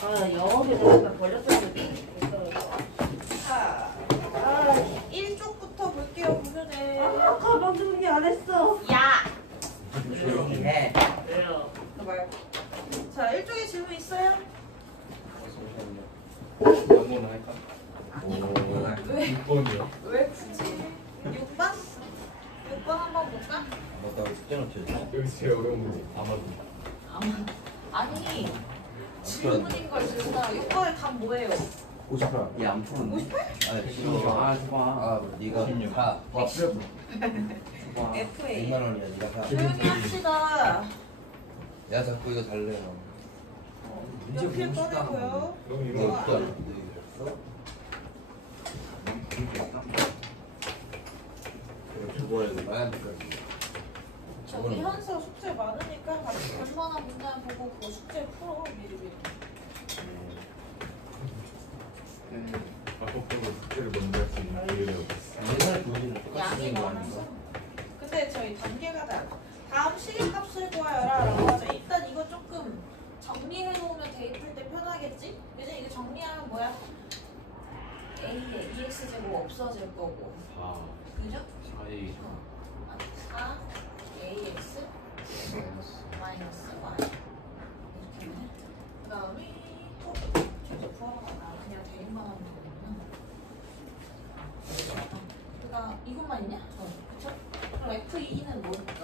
아, 영업에 내가 걸렸었는데. 자, 1쪽부터 볼게요, 보면은. 아, 가방 정리 안 했어. 야! 조용히 해. 왜요? 봐봐요. 자, 1쪽에 질문 있어요? 영어나 할까? 왜? 6번이요. 왜 굳이? 6번? 6번 한번 볼까? 나 숙제는 쳐. 여기 제일 어려운 문제. 아마도. 아니, 질문인 걸 질문하라. 6번의 답 뭐예요? 58. 얘안 푸는데? 58? 아, 아, 줘봐. 아, 네가 16. 사. 와, 틀렸어. 줘봐. FA. 100만 원이야, 네가 사. 조용히 합시다. 야, 자꾸 이거 달래요. 연필 꺼내고요. 너무 이거 이거. 없지 않은데 이거 이렇게 모아야 돼. 안 될까? 자, 우리 현서 숙제 많으니까 같이 웬만한 문단 보고 그거 숙제 풀어, 미리미리. 아까보다 숙제를 먼저 할 수 있는 기회를 얻었어. 옛날 교재는 똑같이 양이 생긴 거 많았어. 아닌가? 근데 저희 단계가 달라. 다음 시계값을 구하여라 라고 하죠. 일단 이거 조금 정리해 놓으면 대입할 때 편하겠지? 그지? 이거 정리하면 뭐야? A의 EX제곱 없어질 거고. 아, 그죠? 4A. 4 AX 마이너스 Y 이렇게 네. 그 다음에 진짜 구하러 가나 그냥 대입만 하면 되겠구나. 그 다음 이것만 있냐? 그쵸? 그럼 F2는 뭐니까?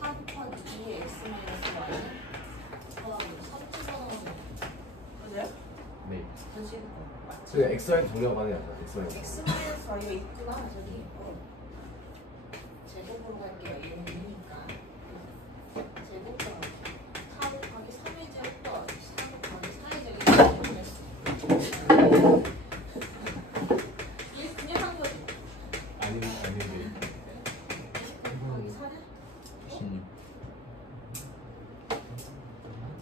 4 곱하기 2의 X 마이너스 Y는 그 다음에 3 집어넣으면 그죠? 네. 그지? 맞지? 그 XY 정리가 가능해. XY. X 마이너스 Y가 있구나 저기 제곱으로 갈게요. 얘는 2니까 제곱 더하기 4 곱하기 3의 제곱 더하기 4 곱하기 4의 제곱이 됐어. 얘 그냥 한 거지. 아닌데. 20 곱하기 4는? 16.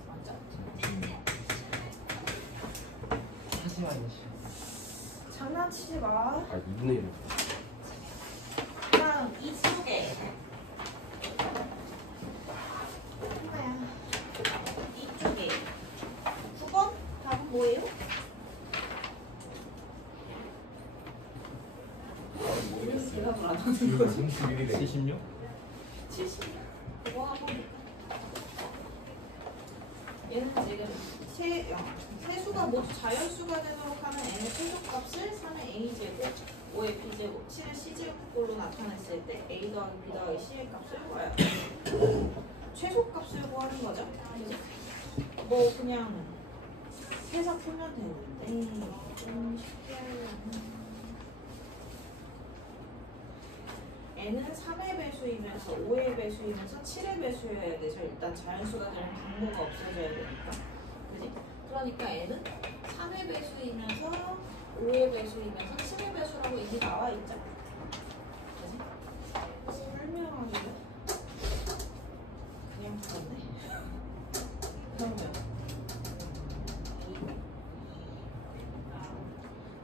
맞죠? 16. 하지만 장난치지 마. 아, 2분의 1. 그다음 이쪽에 하나야. 이쪽에 9번 답은 뭐예요? 대답을 안 하는 거지. 31이래. 76? 70. 그거 한번 볼까? 얘는 지금 세수가 모두 자연수가 되도록 하는 n의 최소값을 3의 a제곱, 5의 b제곱, 7의 c제곱꼴로 나타냈을 때 a 더하기 b 더하기 c의 값을 구해요. 최소값을 구하는 거죠. 그지? 뭐 그냥 해서 풀면 되는데 좀 쉽게 하려면 n은 3의 배수이면서 5의 배수이면서 7의 배수여야 돼서 일단 자연수가 되는 분모가 없어져야 되니까 그지? 그러니까 n은 3의 배수이면서 5의 배수이면서 7의 배수라고 이미 나와 있죠? 그지? 설명하기가 그냥 풀었네.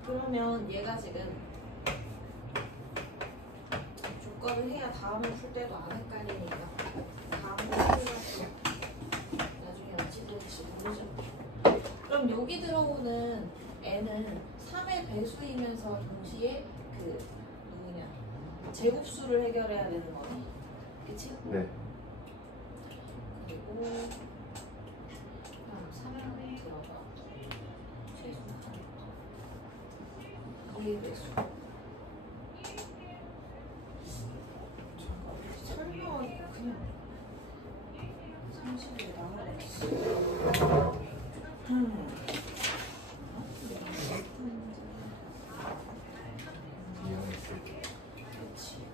그러면 얘가 지금 조건을 해야 다음을 풀 때도 안 헷갈리니까 다음을 풀어서 나중에 어찌 될지 모르죠. 그럼 여기 들어오는 n은 3의 배수이면서 동시에 그 누구냐 제곱수를 해결해야 되는 거네. 그치? 네. 그리고 다음 3에 들어가 최소 2의 배수. 설명을 그냥 30에 나가야지. 그렇지.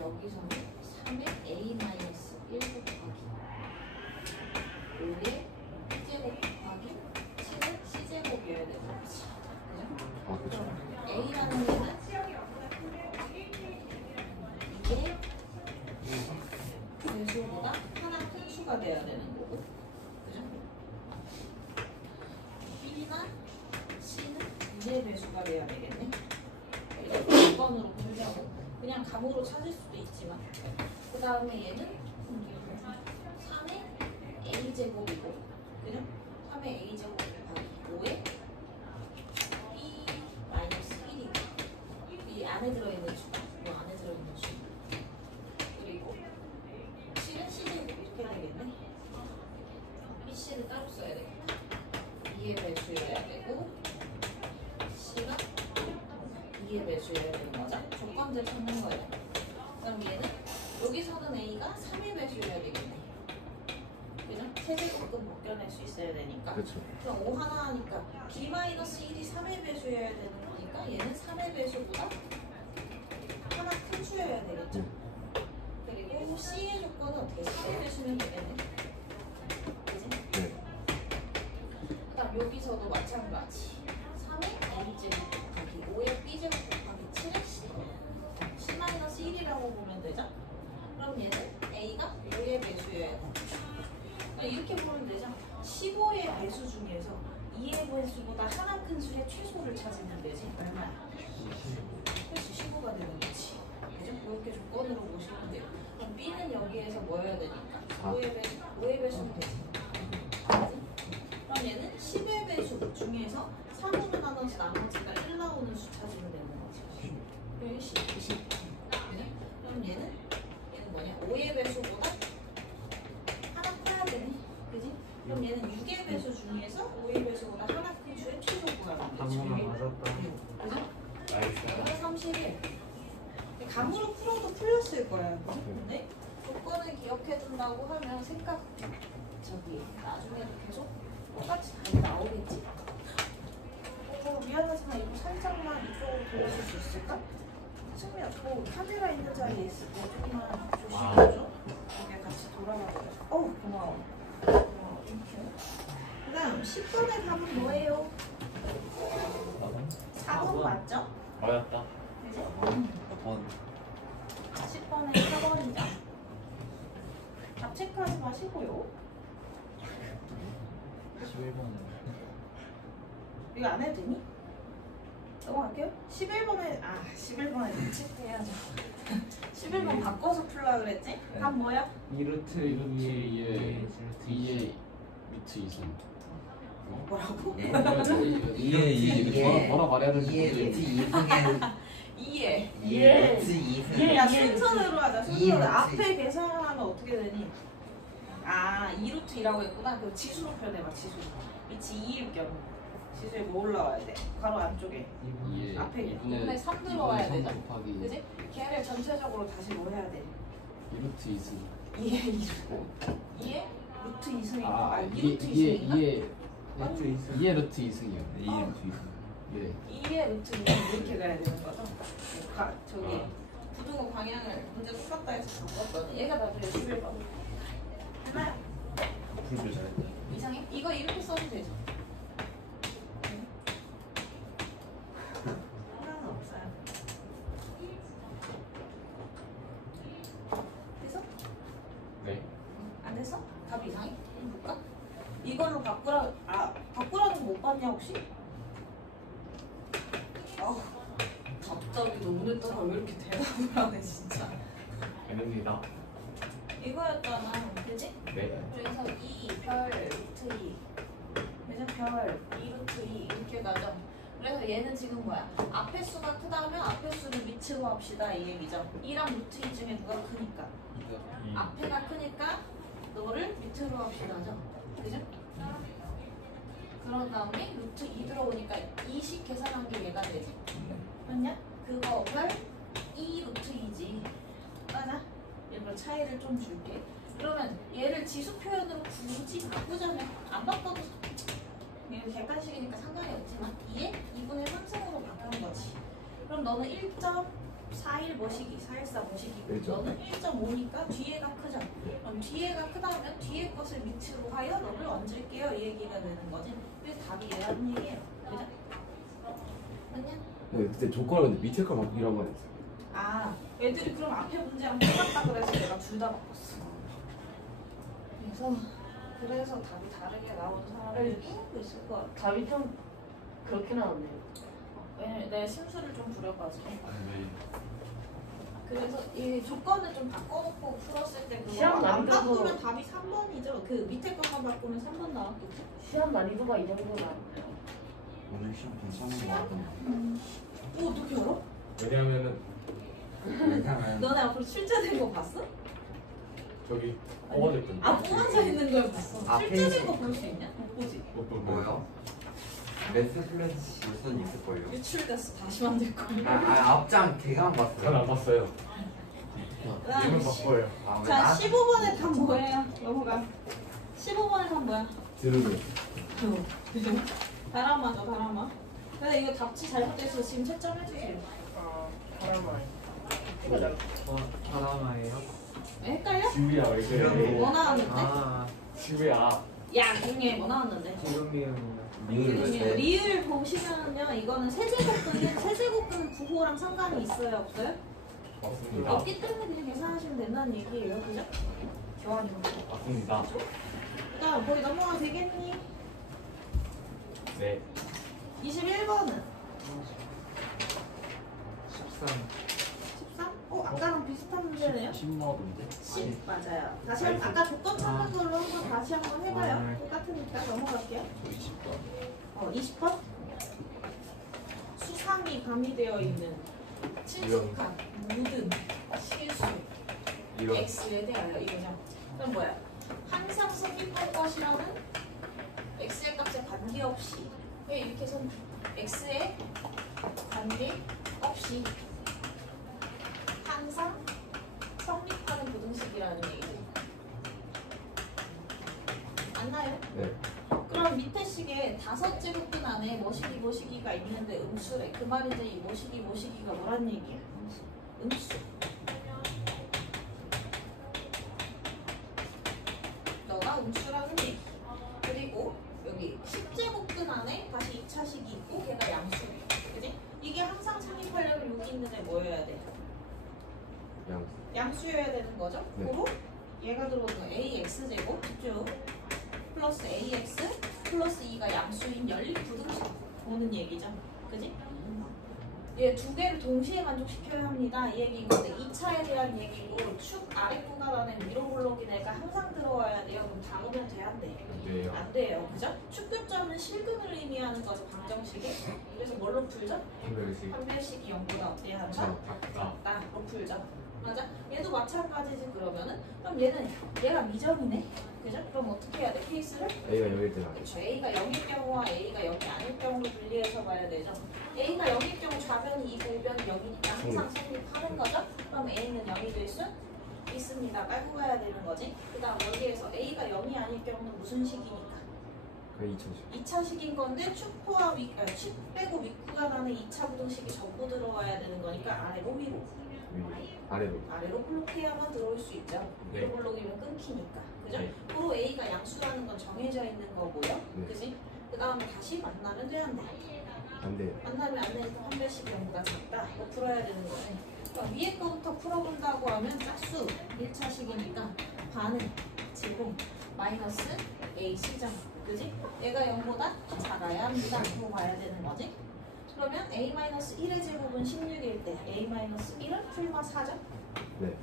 여기서는 3의 a-1 곱하기 5의 b제곱 곱하기 7의 c제곱이어야 되는 거지. 아, 그쵸. a라는 얘는 이게 배수보다 하나 큰 수가 돼야 되는 거고, 그죠? b나 c는 2의 배수가 돼야 되겠네. 이렇게 2번으로 풀자고. 그냥 그냥 감으로 찾을 수도 있지만 그 다음에 얘는 3의 a제곱이고 그냥 3의 a제곱 곱하기 5의 b 마이너스 1이고 이 안에 들어있는 수가 이 안에 들어있는 수 그리고 c는 c제곱 이렇게 되겠네. bc를 따로 써야 돼. 2의 배수여야 되고 c가 2의 배수여야 되는 거죠. 조건들 찾는 거예요. 그럼 얘는 여기서는 a가 3의 배수여야 되겠네. 그죠? 세제곱은 벗겨낼 수 있어야 되니까. 그렇죠. 그럼 5 하나 하니까 b-1이 3의 배수여야 되는 거니까 얘는 3의 배수보다 하나 큰 수여야 되겠죠. 그리고 c의 조건은 어떻게 3의 배수면 되겠네. 그지? 네. 그 다음 여기서도 마찬가지 3의 a제곱 곱하기 5의 b제곱 곱하기 7의 c-1이라고 보면 되죠? 그럼 얘는 a가 5의 배수여야 돼. 이렇게 보면 되죠? 15의 배수 중에서 2의 배수보다 하나 큰 수의 최소를 찾으면 되지. 얼마야? 그렇지, 15가 되는 거지. 그죠? 이렇게 조건으로 보시면 돼요. 그럼 b는 여기에서 뭐여야 되니까? 5의 배수는 되지. 그럼 얘는 10의 배수 중에서 3으로 나눠서 나머지가 1 나오는 수 찾으면 되는 거지. 여기 10. 그죠? 그럼 얘는 뭐냐? 5의 배수보다 하나 커야 되네. 그지? 그럼 얘는 6의 배수 중에서 5의 배수보다 하나 큰 수의 최소 구하는 거지. 한번만 맞았다. 그죠? 나이스. 여기가 31. 감으로 풀어도 풀렸을 거야. 근데 조건을 기억해둔다고 하면 나중에도 계속 똑같이 답이 나오겠지? 미안하지만 이거 살짝만 이쪽으로 돌려줄 수 있을까? 승미야, 카메라 있는 자리에 있을 때 조금만 조심해줘. 이게 같이 돌아가고. 고마워. 그 다음 10번의 답은 뭐예요? 4번 맞죠? 맞았다. 그지? 4번. 10번에 4번이죠? 답 체크하지 마시고요. 11번은 이거 안 해도 되니? 넘어갈게요. 11번에 체크해야죠. 11번 바꿔서 풀라 그랬지? 답 뭐야? 2루트 2의 루트 2승. 뭐라고? 뭐라 말해야 될지 2의 모르겠어. 루트 2승에 2에 2의 루트 2승. 야 순서대로 하자. 순서대로. 이해 앞에 계산하면 어떻게 되니? 2루트이라고 했구나. 그럼 지수로 표현해봐. 지수. 위치 2일 경우 지수에 뭐 올라와야 돼? 가로 안쪽에 2의 앞에 2분의 3 들어와야 되죠? 곱하기 그지? 걔를 전체적으로 다시 뭐 해야 돼? 2루트 2승. 2의 2의 루트 2승인가? 아, 2루트 2승인가? 2의 루트 2승이요. 2의 루트 2승. 네. 2의 루트 2승 이렇게 가야 되는 거죠? 저기 부등호 방향을 문제 똑같다 해서 바꿨더니 얘가 나중에 11번 하나요? 풀을 잘했다. 이상해? 이거 이렇게 써도 되죠? 상관은 없어요. 됐어? 네. 안 됐어? 답 이상해? 볼까? 이걸로 바꾸라는 거 못 봤냐 혹시? 답답이 오늘따라 왜 이렇게 대답을 하네 진짜. 아닙니다. 이거였잖아, 그지? 네. 그래서 2별 루트 2 그래서 별 2루트 2 이렇게 가죠. 그래서 얘는 지금 뭐야? 앞에 수가 크다면 앞에 수를 밑으로 합시다 이 얘기죠. 2랑 루트 2 중에 누가 크니까 앞에가 크니까 너를 밑으로 합시다죠. 그죠? 그런 다음에 루트 2 들어오니까 2씩 계산한 게 얘가 되지. 맞냐? 그거 별 2 루트 2지. 맞아? 이거 차이를 좀 줄게. 그러면 얘를 지수 표현으로 굳이 바꾸자면 안 바꿔도 얘는 객관식이니까 상관이 없지만 2에 2분의 3승으로 바꾸는 거지. 그럼 너는 1.41 뭐시기? 414 뭐시기고 너는 1.5니까 뒤에가 크죠. 그럼 뒤에가 크다면 뒤에 것을 밑으로 하여 너를 얹을게요. 이 얘기가 되는 거지. 그래서 답이 얘라는 얘기예요. 그죠? 맞냐? 네, 그때 조건을 밑에 걸 바꾸기로 한 거였어요. 애들이 그럼 앞에 문제랑 똑같다 그래서 내가 둘 다 바꿨어. 그래서 답이 다르게 나온 사람이 쭉 있을 것 같아. 답이 좀 그렇게 나왔네요. 왜냐면 내 심수를 좀 부려가지고. 그래서 이 조건을 좀 바꿔놓고 풀었을 때 그거 시험 안 난이도도- 바꾸면 답이 3번이죠. 그 밑에 것만 바꾸면 3번 나왔겠죠. 시험 난이도가 이 정도나. 오늘 시험 괜찮은 거 같은데. 오, 어떻게 알아? 왜냐면은 왜냐면 너네 앞으로 출제된 거 봤어? 저기 뽑아줬던데. 아, 뽑아져 있는 걸 봤어. 아, 출제된 페이지. 거 볼 수 있냐? 못 보지. 못 본 뭐요? 레슨 플래시 무슨 있을 거예요? 유출됐어. 다시 만들 거야. 앞장 개강 전안 봤어요. 봤어요. 그다음 이건 바꿔요. 왜 자, 나- 15번의 답 뭐예요? 넘어가. 15번의 답 뭐야? 들으면 바람아죠, 바람아. 근데 이거 답지 잘못됐어. 지금 채점 해주세요. 바람아. 바나나예요? 헷갈려? 지우야 왜 그래? 뭐 나왔는데? 아 지우야. 야, 중에 뭐 나왔는데? 지금이에요. 리을 왜 리을 보시면은요, 이거는 세제곱근은 부호랑 상관이 있어요, 없어요? 맞습니다. 없기 때문에 그냥 계산하시면 된다는 얘기예요, 그죠? 교환이요. 맞습니다. 그다음 거기 넘어가도 되겠니? 네. 21번은 13 13? 아까랑 비슷한 문제네요. 10 넣었는데? 10 맞아요. 다시 한번 아까 조건 찾는 걸로 한번 다시 한번 해봐요. 네. 똑같으니까 넘어갈게요. 20번. 20번. 수상이 가미되어 있는 친숙한 모든 실수 이런 x에 대하여 이거죠. 그럼 뭐야? 항상 성립할 것이라는 x의 값에 관계없이 왜 이렇게 선 x에 관계없이 항상 성립하는 부등식이라는 얘기죠. 맞나요? 네. 그럼 밑에 식에 5제곱근 안에 뭐시기가 있는데 음수래. 그 말이지 이 뭐시기가 뭐란 얘기야? 음수. 너가 음수라는 얘기. 그리고 여기 10제곱근 안에 다시 2차식이 있고 걔가 양수래. 그지? 이게 항상 성립하려면 여기 있는 애 뭐여야 돼? 양. 양수여야 되는 거죠? 네. 그리고 얘가 들어오는 ax제곱 쭉 플러스 ax 플러스 2가 양수인 연립 부등식 오는 얘기죠. 그지? 얘 두 개를 동시에 만족시켜야 합니다. 이 얘기인데 2차에 대한 얘기고 축 아래 구간 안에 위로 블록인 애가 항상 들어와야 돼요. 그럼 다르면 돼? 안 돼? 네요. 안 돼요. 그죠? 축교점은 실근을 의미하는 거죠. 방정식이. 그래서 뭘로 풀죠? 한별씩. 한별식이 0보다 어때야 한다? 작다. 작다로 풀죠. 맞아? 얘도 마찬가지지 그러면은 그럼 얘가 미정이네. 그죠? 그럼 어떻게 해야 돼? 케이스를? A가 0일 때는 그렇죠. A가 0일 경우와 A가 0이 아닐 경우로 분리해서 봐야 되죠. A가 0일 경우 좌변이 2고 우변이 0이니까 항상 성립하는 거죠. 그럼 A는 0이 될 수 있습니다. 깔고 가야 되는 거지. 그 다음 여기에서 A가 0이 아닐 경우는 무슨 식이니까? 그 2차식. 2차식인 건데 축 빼고 윗구간 안에 2차 부등식이 전부 들어와야 되는 거니까 아래로 위로. 아래로. 아래로 블록해야만 들어올 수 있죠. 네. 위로 블록이면 끊기니까. 그죠? 네. 서로 A가 양수라는 건 정해져 있는 거고요. 네. 그지? 그 다음에 다시 만나면 돼, 안 돼? 안 돼요. 만나면 안 되니까 한 배씩 0보다 작다. 이거 풀어야 되는 거네. 그러니까 위에 거부터 풀어본다고 하면 짝수 1차식이니까 반은 제곱 마이너스 A C잖아. 그지? 얘가 0보다 작아야 합니다. 그거 봐야 되는 거지? 그러면 A-1의 제곱은 16일 때 A-1은 풀마 4죠? 네.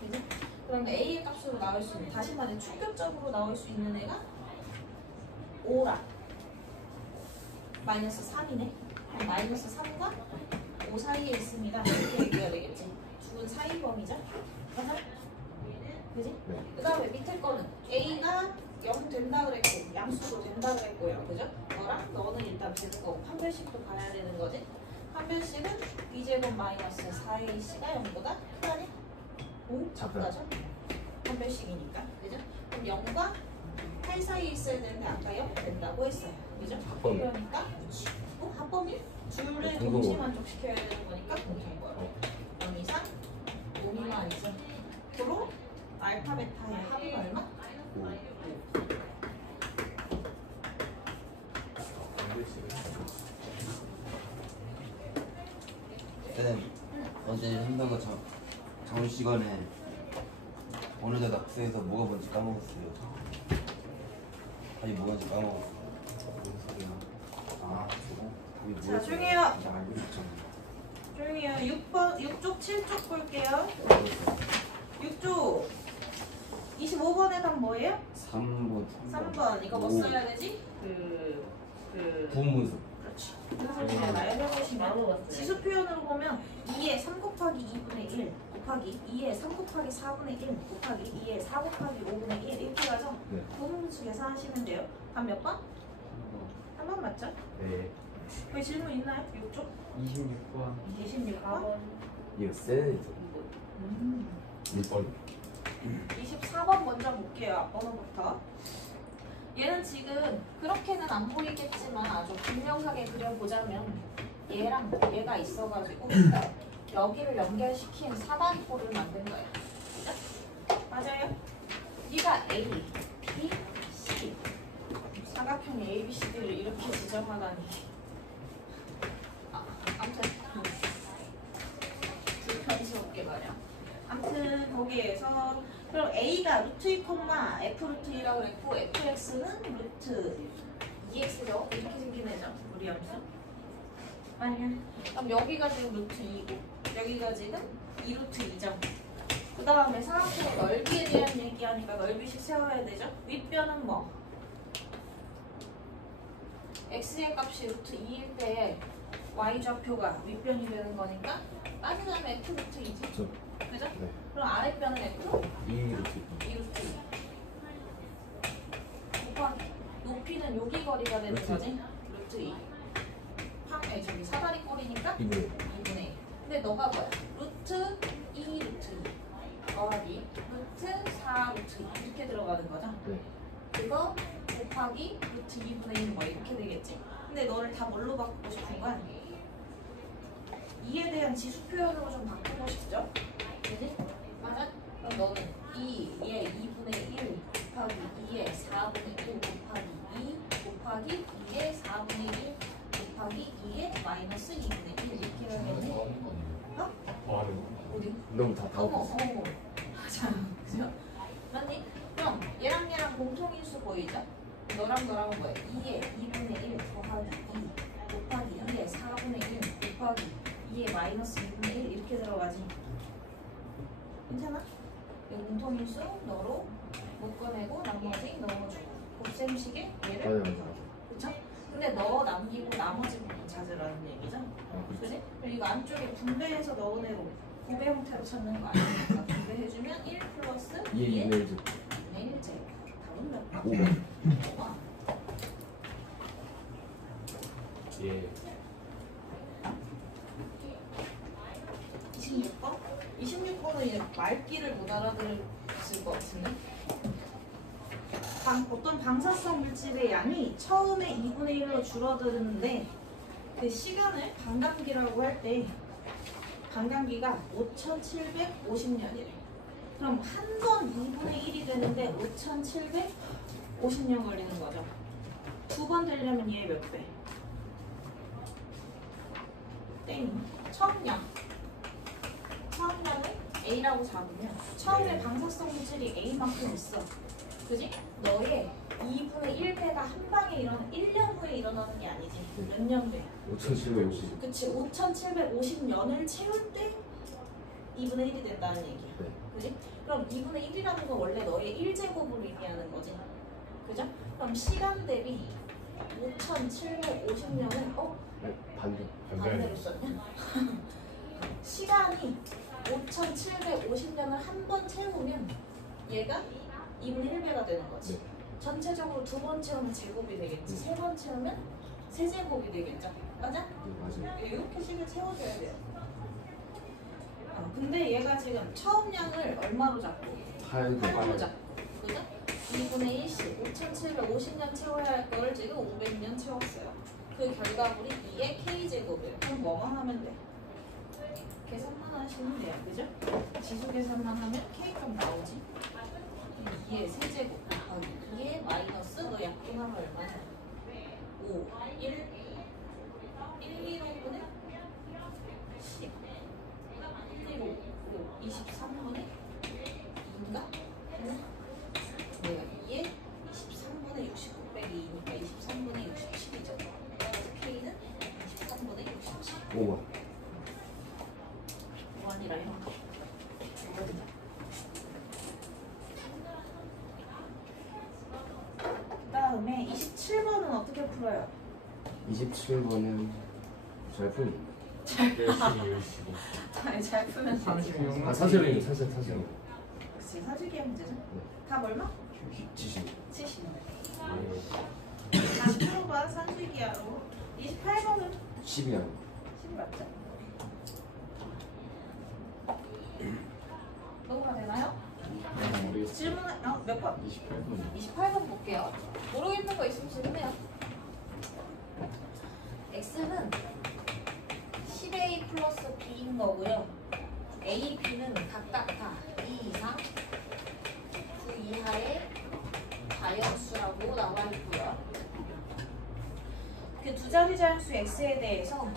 그지? 그러면 A의 값으로 나올 수 있는, 다시 말해 축교적으로 나올 수 있는 애가 5라 마이너스 3이네. 마이너스 3과 5 사이에 있습니다. 이렇게 얘기해야 되겠지. 죽은 사이 범위죠? 맞아? 그지? 네. 그 다음에 밑에 거는 A가 0 된다 그랬고 양수도 된다 그랬고요. 그죠? 너랑 너는 일단 되는 거고 판별식도 봐야 되는 거지. 판별식은 B제곱 마이너스 4AC가 0보다 크다니? 오? 작다죠? 판별식이니까. 그죠? 그럼 0과 8 사이에 있어야 되는데 아까 0 된다고 했어요. 그죠? 합범. 그러니까 합범이? 둘을 공동. 동시 만족시켜야 되는 거니까 공통거로 0 이상 5 미만이죠. 그로 알파 베타의 합은 얼마? 쌤 어제 한다고 자원 시간에 어느덧 낙서해서 뭐가 뭔지 까먹었어요. 아니 뭐가 까먹었어. 무슨 소리야? 아 저거 답이 자, 뭐였어? 조용히 해요. 나 알고 있잖아. 조용히 해요. 6쪽 7쪽 볼게요. 6쪽 25번의 답 뭐예요? 3번. 3번. 이거 뭐 오. 써야 되지? 부분문수. 그렇지. 그래서 제가 해보시면 나눠봤어요. 지수 표현으로 보면 2에 3 곱하기 2분의 1 곱하기 2에 3 곱하기 4분의 1 곱하기 2에 4 곱하기 5분의 1 이렇게 가죠? 네. 부분수 계산하시면 돼요. 답 몇 번? 3번 맞죠? 네. 왜 질문 있나요? 6쪽? 26번. 26번? 4번. 이거 센 6번. 24번 먼저 볼게요. 앞번호부터. 얘는 지금 그렇게는 안 보이겠지만 아주 분명하게 그려보자면 얘랑 얘가 있어가지고 여기를 연결시킨 사다리꼴을 만든 거예요. 그죠? 맞아요? 네가 A, B, C 사각형 A, B, C를 이렇게 지정하다니 아무튼 불편스럽게 말이야. 아무튼 거기에서 그럼 A가 루트 2, F 루트 2라고 했고 FX는 루트 2X죠? 이렇게 생긴 애죠? 우리 함수? 아니야. 그럼 여기가 지금 루트 2고 여기가 지금 2루트 2죠? 그 다음에 사각형의 넓이에 대한 얘기하니까 넓이식 세워야 되죠? 윗변은 뭐? X의 값이 루트 2일 때 Y좌표가 윗변이 되는 거니까 빠지자면 F 루트 2지? 그렇죠. 그죠? 네. 그럼 아랫변은 F? 2루트 2루트 2 곱하기 높이는 여기 거리가 되는 루트. 거지? 루트 2 저기 사다리 꼬리니까 2분의 2분의 1 근데 너가 뭐야? 루트 2 루트 2 더하기 루트 4 루트 2 이렇게 들어가는 거죠? 네. 그거 곱하기 루트 2분의 1 뭐 이렇게 되겠지? 근데 너를 다 뭘로 바꾸고 싶은 거야? 2에 대한 지수 표현으로 좀 바꾸고 싶죠? 그지? 맞아? 그럼 너는 2에 2분의 1 곱하기 2에 4분의 1 곱하기 2 곱하기 2에 4분의 1 곱하기 2에 마이너스 2분의 1 이렇게 해야겠네? 어? 어디? 너무 다 어머 없어. 어머 맞아 그죠? 맞니? 그럼 얘랑 얘랑 공통인수 보이죠? 너랑 너랑은 뭐야? 2에 2분의 1 더하기 2 곱하기 2에 4분의 1 곱하기 2에 마이너스 2분의 1 이렇게 들어가지 괜찮아? 이 공통인수 너로 묶어내고 나머지 넣어주고 곱셈식에 얘를 맞아요, 맞아요. 그쵸? 근데 너 남기고 나머지 부분 찾으라는 얘기죠? 그렇죠. 그지? 그리고 이거 안쪽에 분배해서 넣은 애로 분배 형태로 찾는 거 아니니까 분배해주면 1 플러스 2의 2의 2분의 1제. 2분의 1제 답은 몇 번? 5번. 5번 예. 26번? 26번은 말귀를 못 알아들었을 것 같은데? 어떤 방사성 물질의 양이 처음에 2분의 1로 줄어드는데 그 시간을 반감기라고 할 때 반감기가 5750년이래. 그럼 한 번 2분의 1이 되는데 5750년 걸리는 거죠. 두 번 되려면 얘 몇 배? 땡. 처음량. 처음량을 A라고 잡으면 처음에 방사성 물질이 A만큼 있어. 그지? 너의 2분의 1배가 한 방에 일어나 1년 후에 일어나는 게 아니지. 몇 년 후에? 5750. 그치. 5750년을 채울 때 2분의 1이 된다는 얘기야. 네. 그지? 그럼 2분의 1이라는 건 원래 너의 1제곱을 의미하는 거지. 그죠? 그럼 시간 대비 5750년은 네, 반대. 반대로 썼냐? 시간이 5750년을 한 번 채우면 얘가 2분의 1배가 되는 거지. 네. 전체적으로 두 번 채우면 제곱이 되겠지. 세 번 채우면 세제곱이 되겠죠. 맞아? 네, 맞아요. 이렇게 식을 채워줘야 돼요. 근데 얘가 지금 처음량을 얼마로 잡고? 8로 잡고. 그죠? 2분의 1씩 5750년 채워야 할 거를 지금 500년 채웠어요. 그 결과물이 2의 k제곱이에요. 그럼 뭐만 하면 돼? 계산만 하시면 돼요. 그죠? 지수 계산만 하면 k값 나오지. 2의 세제곱 곱하기 2의 마이너스 너 약분하면 얼마냐? 5, 1, 115분의 10 그리고 5, 23분의 2인가? 내가 2에 23분의 60 곱하기 2니까 23분의 67이죠. 그래서 k는 23분의 67 5번. 27번은 잘 푸니. 열심히. 잘 풀면 되지. 아 사실은 사실. 그치, 사주기의 문제죠. 답 얼마? 70. 70. 다시 풀어봐, 사주기하로. 28번은 10이야. 10 맞죠? 넘어가 되나요? 모르겠어. 질문, 몇 번? 28분. 28번 볼게요. 모르겠는 거 있으면 질문해요. x는 10a 플러스 b인 거고요. a, b는 각각 다 2 이상, 9 이하의 자연수라고 나와 있고요. 그 두 자리 자연수 x에 대해서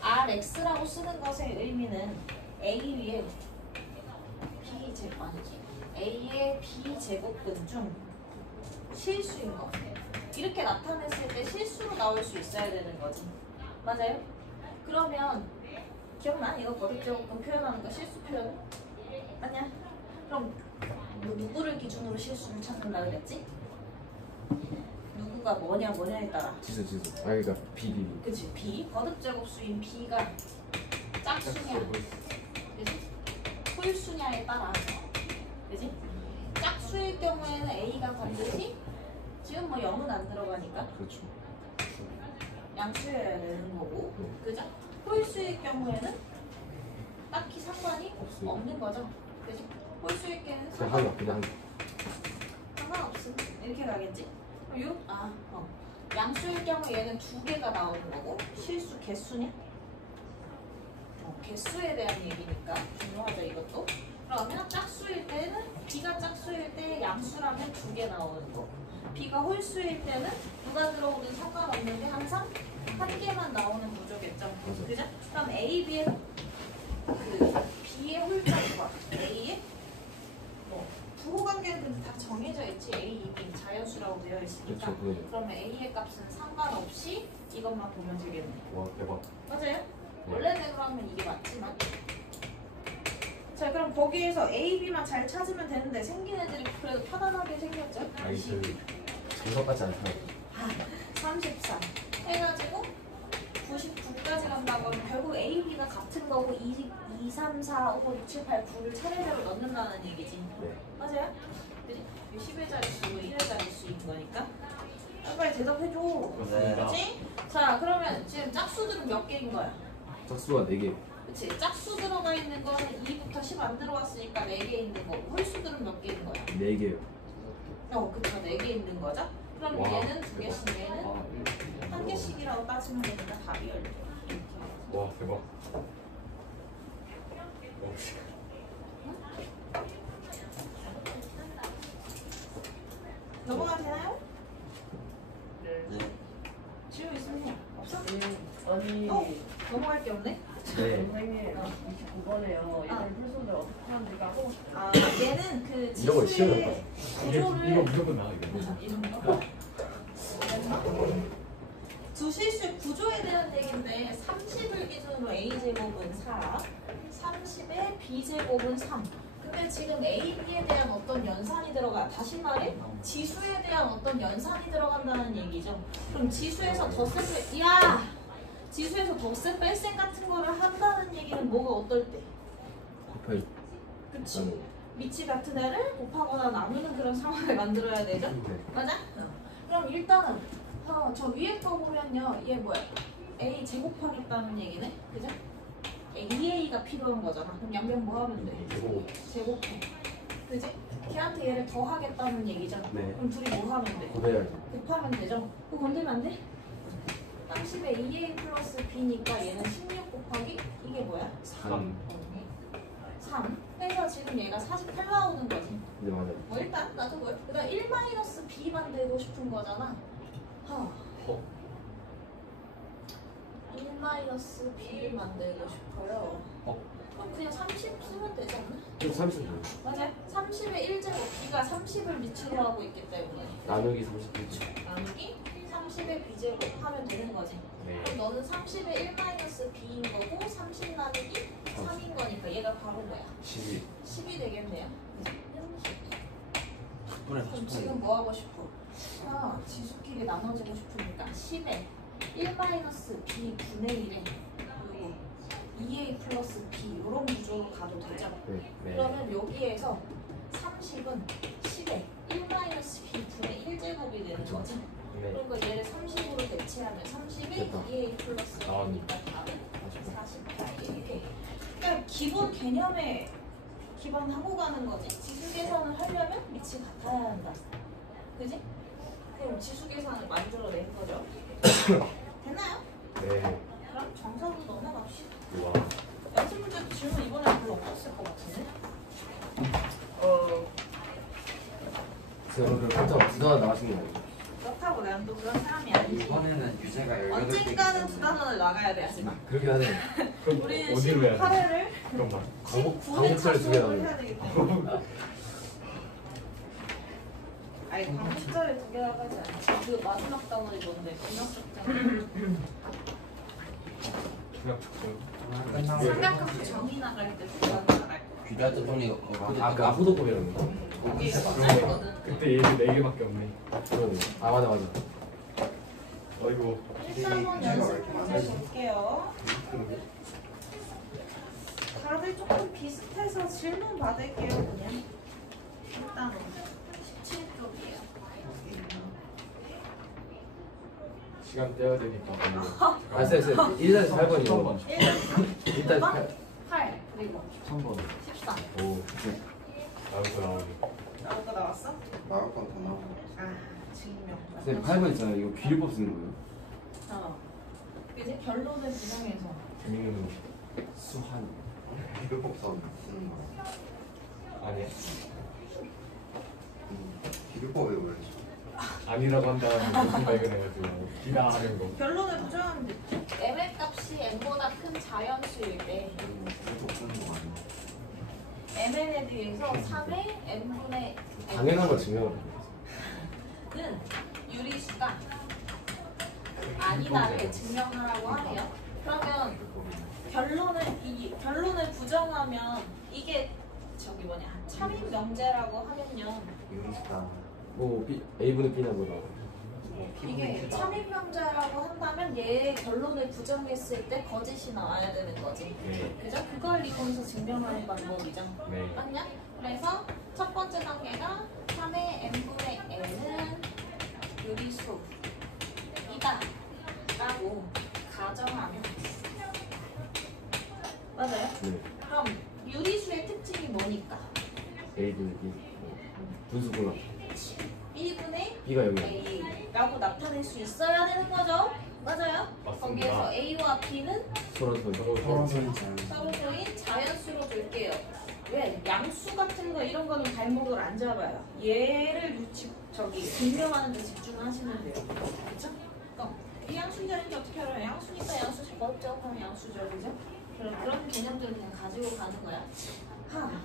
rx라고 쓰는 것의 의미는 a 위에 b제곱 아니지. a의 b제곱근 중 실수인 거. 이렇게 나타냈을 때 실수로 나올 수 있어야 되는 거지. 맞아요? 그러면 기억나? 이거 거듭제곱근 표현하는 거 실수 표현? 아니야? 그럼 누구를 기준으로 실수를 찾는다 그랬지? 누구가 뭐냐에 따라. 지수. 아 그러니까 비비. 그치? b 거듭제곱수인 b가 짝수냐 그치? 홀수냐에 따라 그치? 짝수일 경우에는 a가 반드시 지금 뭐 0은 안 들어가니까 그렇죠. 양수여야 되는 거고 그죠? 홀수일 경우에는 딱히 상관이 없어요. 없는 거죠 그치? 홀수일 경우에는 그냥 하나 그냥 상관없음 이렇게 가겠지? 양수일 경우 얘는 2개가 나오는 거고 실수 개수냐? 개수에 대한 얘기니까 중요하죠 이것도. 그러면 짝수일 때는 b가 짝수일 때 양수라면 2개 나오는 거. b가 홀수일 때는 누가 들어오든 상관없는데 항상 1개만 나오는 구조겠죠. 그죠? 그럼 a, b의 b의 홀자과 a의 부호관계는 다 정해져 있지. a, 2, 자연수라고 되어 있으니까. 그렇죠. 네. 그러면 a의 값은 상관없이 이것만 보면 되겠네. 와 대박. 맞아요? 원래대로 하면 이게 맞지만. 자, 그럼 거기에서 a, b만 잘 찾으면 되는데 생긴 애들이 그래도 편안하게 생겼죠? 아니 정석 같지 않다. 33 해가지고 99까지 간다고 하면 결국 a, b가 같은 거고 2, 3, 4, 5, 6, 7, 8, 9를 차례대로 넣는다는 얘기지. 네. 맞아요? 그지? 10의 자릿수고 1의 자릿수인 거니까. 빨리 대답해줘. 네. 그치? 자, 그러면 지금 짝수들은 몇 개인 거야? 짝수가 4개. 그치? 짝수 들어가 있는 거는 2부터 10 안 들어왔으니까 4개 있는 거고 홀수들은 몇 개인 거야? 4개요. 그쵸. 4개 있는 거죠? 그럼 와, 얘는 2개씩, 얘는 아, 1개씩이라고 따지면 되니까 답이 열려. 와 대박. 넘어가도 되나요? 네. 지우 있으면 해. 없어? 아니 넘어갈 게 없네? 네. 선생님 29번에요. 얘들 풀소들 어떻게 하는지가 하고 아, 얘는 그 이런 거 지수의 시험에 이거 구조를 무조건 나와 이거. 이런 거? 두 실수의 구조에 대한 얘기인데 30을 기준으로 a제곱은 4, 30의 b제곱은 3. 근데 지금 a, b에 대한 어떤 연산이 들어가. 다시 말해 지수에 대한 어떤 연산이 들어간다는 얘기죠. 그럼 지수에서 지수에서 덧셈 뺄셈 같은 거를 한다는 얘기는 뭐가 어떨 때? 곱하기. 그치? 미치 같은 애를 곱하거나 나누는 그런 상황을 만들어야 되죠? 네. 맞아? 그럼 일단은 저 위에 거 보면요, 얘 뭐야? a 제곱하겠다는 얘기네, 그죠? 2a가 필요한 거잖아. 그럼 양변 뭐 하면 돼? 제곱해, 그지? 걔한테 얘를 더하겠다는 얘기죠. 네. 그럼 둘이 뭐 하면 돼? 곱해야지. 곱하면 되죠? 그거 건들면 안 돼? 30에 2a 플러스 b니까 얘는 16 곱하기 이게 뭐야? 3. 3 해서 지금 얘가 48 나오는 거지. 네 맞아요. 뭐 일단 나도 뭐 그다음 1 마이너스 b 만들고 싶은 거잖아. 1 마이너스 b를 만들고 싶어요. 그럼 그냥 30 쓰면 되지 않나? 좀 30. 맞아요. 30의 1제곱 b가 30을 미치로 하고 있기 때문에 나누기 30. 나누기 30의 b제곱 하면 되는 거지. 네. 그럼 너는 30의 1 마이너스 b인 거고 30 나누기 3인 거니까 얘가 바로 뭐야? 12. 10이 되겠네요. 분에 그럼 지금 뭐 하고 싶어? 지수끼리 나눠지고 싶으니까 10에 1 마이너스 b 분의 1에 요거 2a 플러스 b 이런 구조로 가도 되죠? 네. 그러면 여기에서 30은 10에 1 마이너스 b 분의 1제곱이 되는 그쵸. 거지? 네. 그러니까 얘를 30으로 대체하면 30에 됐다. 2a 플러스 나왔네. 1이니까 답은 48 이렇게. 그러니까 기본 개념에 기반하고 가는 거지. 지수 계산을 하려면 밑이 같아야 한다. 그지? 그럼 지수 계산을 만들어낸 거죠. 됐나요? 네. 그럼 정석으로 넘어갑시다. 우와. 연습 문제도 질문 이번에 별로 없었을 것 같은데? 제가 오늘 혼자 부산 나가신 게 아니에요. 그렇다고 내가 또 그런 사람이 아니지. 이번에는 유제가 18개 언젠가는 두 단원을 나가야 돼, 하지만. 그러긴 하네. 그럼 우리는 어디로 해야 돼? 18회를 잠깐만. 광복절 두개 나오네. 해야 되기 때문에. 아니, 광복절에 두 개 나가지 않지. 그 마지막 단원이 뭔데? 분학적장. 그냥 축소. 끝나고 삼각형 정의 나갈 때 두 단원 나갈 거야. 귀다했던 정리 아까 후도법이라는 거. 이게 맞거든. 그때 얘기 4개밖에 없네. 그러네. 아 맞아 맞아. 어이구. 1단원 연습 문제 볼게요. 다들 조금 비슷해서 질문 받을게요, 그냥. 1단원 17쪽이에요. 시간 떼야 되니까. 아 쎄. 1에서 8번이요. 1, 일단 8, 그리고 3번. 14. 오. 나올 거 나오네. 나올 거 나왔어? 나올 건더 나오고 아, 증명. 쌤 8번 있잖아요. 이거 비율법 쓰는 거예요? 이제 결론을 분명해서. 재밌는 거. 수한. 비교법 쓰는 거야. 아니야. 비교법에 원래 아니라고 한 다음에 무슨 발견해가지고 기다 하는 거. 결론을 부정하면 돼. m의 값이 n보다 큰 자연수일 때 비교법 쓰는 거 아니야. mn에 대해서 3의 n분의 당연한 걸 증명을 해요. 는 유리수가 아니다를 증명하라고 하네요. 그러면 결론을 부정하면 이게 저기 뭐냐 참인 명제라고 하면요. 유리수다. 뭐 A분의 B나 보다. 이게 참인 명제라고 한다면 얘의 결론을 부정했을 때 거짓이 나와야 되는 거지. 네. 그죠? 그걸 이용해서 증명하는 방법이죠. 네. 맞냐? 그래서 첫 번째 단계가 3의 n분의 n은 유리수이다 라고 가정하면 맞아요? 네. 그럼 유리수의 특징이 뭐니까? A분의 B. 분수구나. B분의 B가 여기. A라고 나타낼 수 있어야 되는 거죠? 맞아요? 맞습니다. 거기에서 A와 B는 서로 서로서로 서로서인 자연수로 둘게요. 왜? 양수 같은 거 이런 거는 발목을 안 잡아요. 얘를 증명하는 데 집중하시면 돼요. 그렇죠? 이 양수인지 아닌지 어떻게 알아요? 양수니까 양수 제곱죠. 그럼 양수죠. 그죠? 그런 개념들을 그냥 가지고 가는 거야.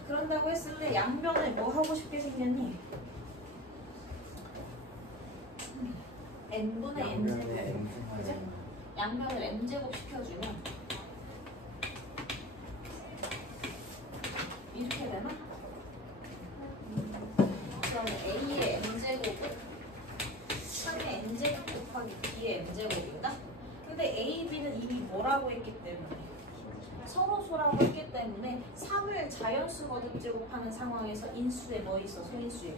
그런다고 했을 때 양변을 뭐 하고 싶게 생겼니? n분의 n제곱. 그죠? 양변을 n제곱 시켜주면 이렇게 되나? 그럼 a의 n제곱은 3의 n제곱 곱하기 b의 n제곱인가? 근데 a, b는 이미 뭐라고 했기 때문에 서로소라고 했기 때문에 3을 자연수 거듭제곱하는 상황에서 인수에 뭐 있어? 소인수에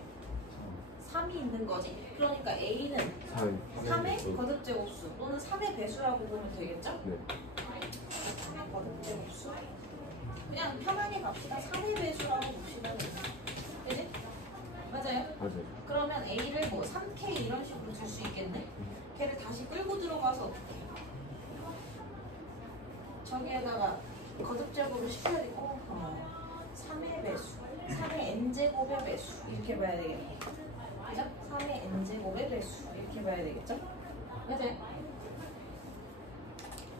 3이 있는 거지. 그러니까 a는 3의 거듭제곱수 또는 3의 배수라고 보면 되겠죠? 네. 3의 거듭제곱수 그냥 편하게 갑시다. 3의 배수라고 봅시다. 그지? 맞아요? 맞아요. 그러면 a를 뭐 3k 이런 식으로 줄 수 있겠네? 걔를 다시 끌고 들어가서 어떻게 해요? 저기에다가 거듭제곱을 시켜야 되고 3의 배수 3의 n제곱의 배수 이렇게 봐야 되겠네. 그죠? 3의 n제곱의 배수 이렇게 봐야 되겠죠? 맞아요?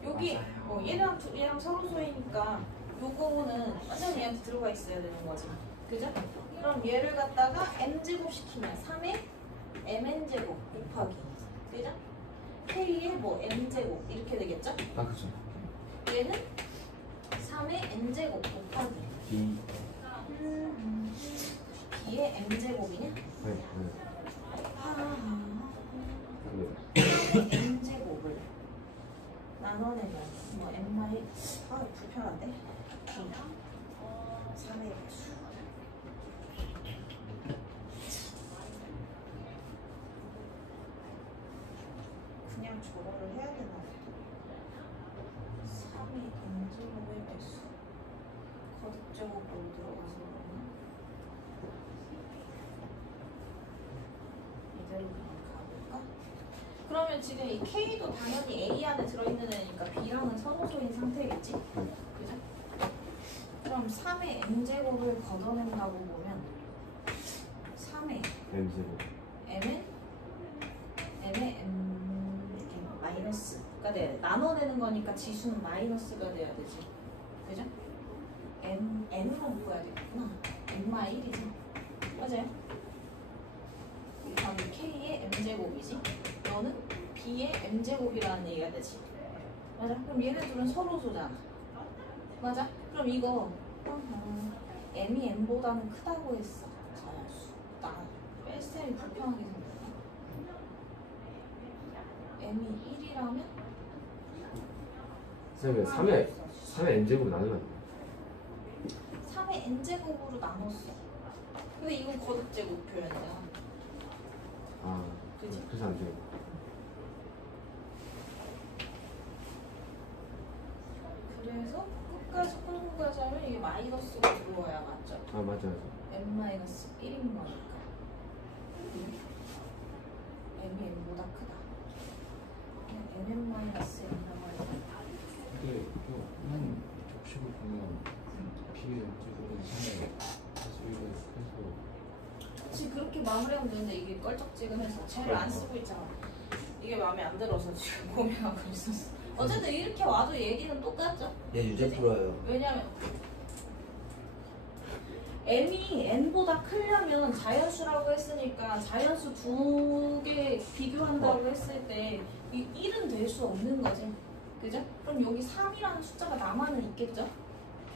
여기 뭐 얘랑 서로소이니까 요거는 완전히 얘한테 들어가 있어야 되는 거지. 그죠? 그럼 얘를 갖다가 n제곱 시키면 3의 mn제곱 곱하기 그죠? k의 뭐 m제곱 이렇게 되겠죠? 아 그죠. 얘는 3의 n제곱 곱하기 B. b의 m제곱이냐? 네. 네. 하하 네. 3의 n제곱을 편한데? B 3의 배수 그냥 저거를 해야 되나? 3의 n제곱의 배수 거듭제곱으로 들어가서 그러나? 이대로 그냥 가볼까? 그러면 지금 이 K도 당연히 A 안에 들어있는 애니까 B랑은 서로소인 상태겠지? 그죠? 그럼 3의 n제곱을 걷어낸다고 보면 3의 M제곱. m은 m의 m 이렇게 마이너스가 돼야 돼. 나눠내는 거니까 지수는 마이너스가 돼야 되지. 그죠? n으로 묶어야 되겠구나. n마이 1이지. 맞아요? 다음에 k의 m제곱이지. 너는 b의 m제곱이라는 얘기가 되지. 맞아? 그럼 얘네들은 서로 소잖아. 맞아? 그럼 이거 m이 n보다는 크다고 했어. 자연수. 나 뺄셈이 불편하게 생겼다. m이 1이라면 선생님 3의 N제곱 나누면 안 돼요? 3의 n제곱으로 나눴어. 근데 이건 거듭제곱 표현이야. 아, 그지? 그래서 안 돼요. 그래서 끝까지 끌고 가자면 이게 마이너스가 들어와야 맞죠? 아, 맞아. n-1인 거니까. m이 n보다 크다. nn-n이라고 해야 근데 한 족식을 보면 B의 M제곱은 3의 배수이고 해서 그치, 그렇게 마무리하면 되는데 이게 껄쩍지근해서 쟤를 안 쓰고 있잖아. 이게 마음에 안 들어서 지금 고민하고 있었어. 어쨌든 이렇게 와도 얘기는 똑같죠? 얘 유제 풀어요. 왜냐면 m이 n보다 크려면 자연수라고 했으니까 자연수 두 개 비교한다고 했을 때 이 1은 될 수 없는 거지. 그죠? 그럼 여기 3이라는 숫자가 남아는 있겠죠?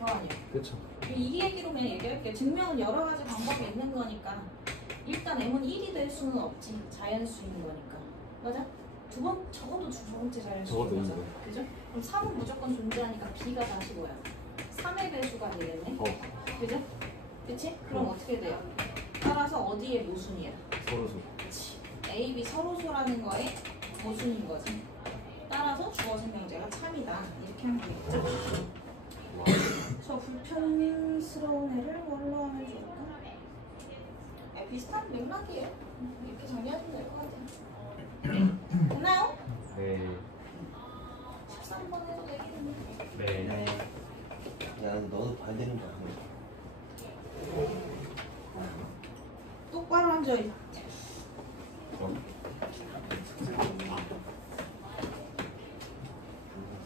아니요. 그쵸. 이 얘기로 그냥 얘기할게요. 증명은 여러 가지 방법이 있는 거니까 일단 m은 1이 될 수는 없지. 자연수인 거니까. 맞아? 적어도 두 번째 자연수인 적어도 거잖아. 있네. 그죠? 그럼 3은 무조건 존재하니까 b가 다시 뭐야? 3의 배수가 되겠네. 그죠? 그치? 그럼 어떻게 돼요? 따라서 어디에 모순이야? 서로소. 그치. A, B 서로소라는 거에 모순인 거지. 따라서 주어 생명제가 참이다. 이렇게 하면 되겠죠? 저 불편스러운 애를 뭘로 하면 좋을까? 비슷한 맥락이에요. 이렇게 정리하시면 될 것 같아요. 됐나요? 네. 13번 해도 되겠네. 네. 야, 너도 반대는 거 아니야? 똑바로 앉아.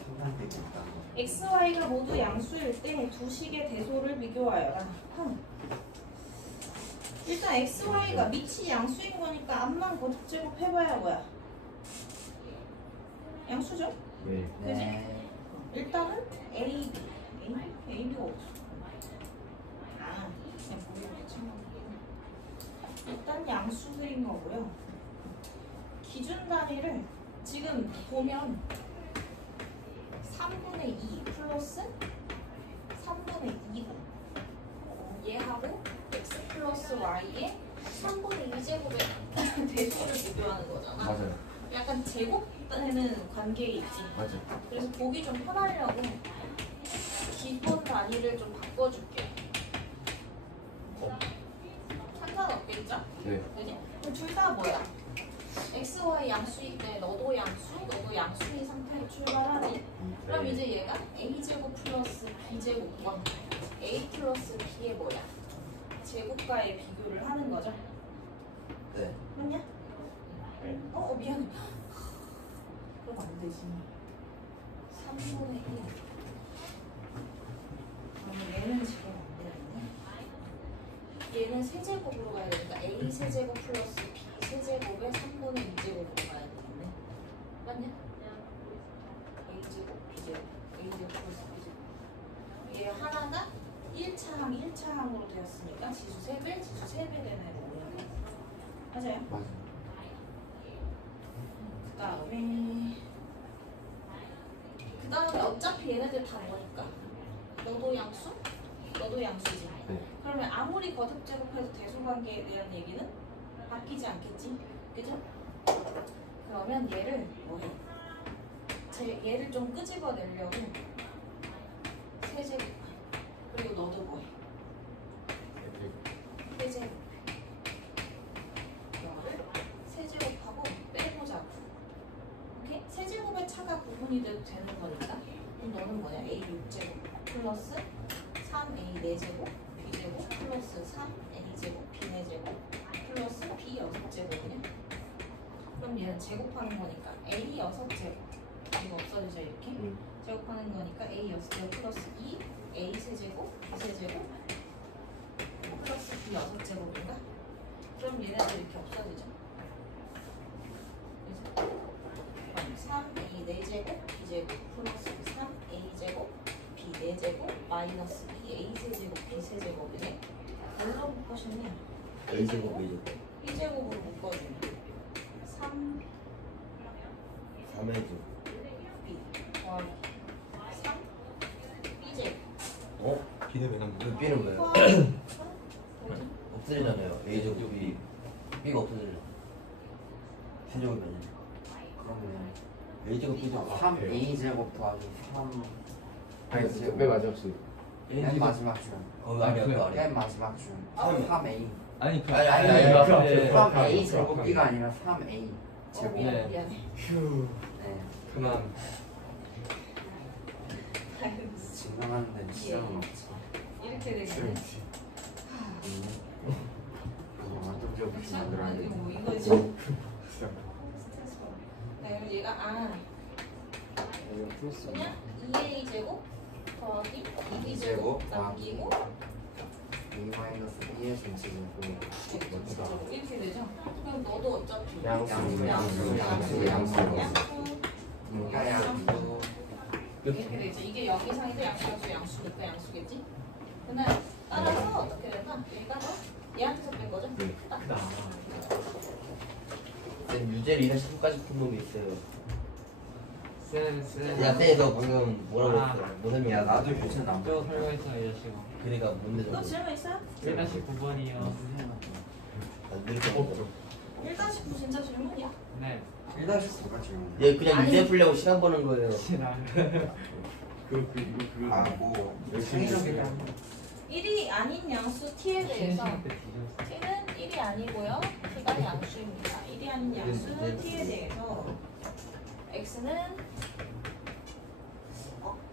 상관되겠다. X, Y가 모두 양수일 때 두 식의 대소를 비교하여라. 일단 X, Y가 밑이 양수인 거니까 앞만 거듭제곱 해봐야 뭐야? 양수죠? 네. 그지? 일단은 A, B. A, B가 없어. 아, 그냥 모르겠지. 일단 양수들인 거고요. 기준 단위를 지금 보면 3분의 2 플러스 3분의 2고 얘하고 x 플러스 y의 3분의 2제곱의 대수를 비교하는 거잖아. 맞아요. 약간 제곱되는 관계에 있지. 맞아요. 그래서 보기 좀 편하려고 기본 단위를 좀 바꿔줄게. 상관없겠죠? 네. 그지? 그럼 둘 다 뭐야? x, y 양수일 때 너도 양수, 너도 양수인 상태로 출발하니? 그럼 이제 얘가 a제곱 플러스 b제곱과 a 플러스 b의 뭐야? 제곱과의 비교를 하는 거죠? 네. 맞냐? 미안해. 그럼 안 되지. 3분의 1. 그러면 얘는 지금 안 되는데? 얘는 세제곱으로 가야 되니까 a 세제곱 플러스 b 세제곱에 3분의 2제곱으로 가야 되겠네. 맞냐? a제곱, b제곱, a제곱 플러스 b제곱. 얘 하나가 1차항, 1차항으로 되었으니까 지수 3배, 지수 3배 되는 거예요. 맞아요? 맞아요. 그 다음에 어차피 얘네들 다 뭐니까 너도 양수? 너도 양수지. 네. 그러면 아무리 거듭 제곱해도 대소관계에 대한 얘기는 바뀌지 않겠지? 그죠? 그러면 얘를 뭐해? 얘를 좀 끄집어내려고 세제곱 그리고 너도 뭐해? 세제곱 이거를 세제곱하고 빼보자고. 오케이? 세제곱의 차가 구분이 돼도 되는 거니까 그럼 너는 뭐냐? A 6제곱 플러스 3A 4제곱 B제곱 플러스 3A제곱 B 4제곱 플러스 B 6제곱이네. 그럼 얘는 제곱하는 거니까 A 6제곱 이거 없어지죠 이렇게? 제곱하는 거니까 A 6제곱 플러스 2 A 세제곱 B 세제곱 플러스 B 6제곱인가? 그럼 얘네들 이렇게 없어지죠? 그죠? 그럼 3A 4제곱 B제곱 플러스 3A제곱 B 4제곱 마이너스 2A 세제곱 B 세제곱이네. 뭘로 묶어 싶냐? A제곱 B제곱 B제곱으로 묶어주면 3 3A제곱 B 더하기 3 B제곱 어? B는 왜 남는 B는 왜요? 더하기 없어지잖아요. A제곱 B B가 없어지잖아요. C제곱이 아니니까 그러면 A제곱 B제곱 3a제곱 더하기 3 아니 왜 마지막 수? 맨 마지막 줄. 아니야 맨 마지막 줄. 아, 3a. 아니 아니, 그 앞에 3a 제곱비가 아니라 3a 제곱. 미안해 미안해. 휴 네. 그만 증명하는데 시간은 없지. 이렇게 되겠네. 완전 제곱비 그쵸? 만들어야 아니 돼. 뭐 이거지. 진짜 스트레스 받아. 그럼 얘가 그냥 2a 제곱 더하기 2b 제곱 남기고 a 마이너스 b의 전체 제곱. 이렇게 되죠? 그럼 너도 어차피 양수. 이렇게 되죠. 이게 여기상에서 양수니까 양수겠지? 근데 따라서 어떻게 되나? 얘가 얘한테서 뺀 거죠? 네. 딱. 쌤 유제를 2-9까지 푼 놈이 있어요. 쌤. 야, 너 방금 뭐라고 아. 했어? 뭐 설명? 야 나도 교체 남. 뼈 설거했어요 이 자식아. 그러니까 뭔데 또 저거? 질문 있어요? 1-9번이요. 안 들을 거 없죠. 1-9 진짜 질문이야? 네. 1-9가 질문. 얘 그냥 아니. 유제 풀려고 시간 버는 거예요. 싫어. 아뭐 열심히 창의적이다. 1이 아닌 양수 t에 대해서 때 뒤졌어. t는 1이 아니고요. t가 양수입니다. 1이 아닌 양수 네. t에 대해서 x는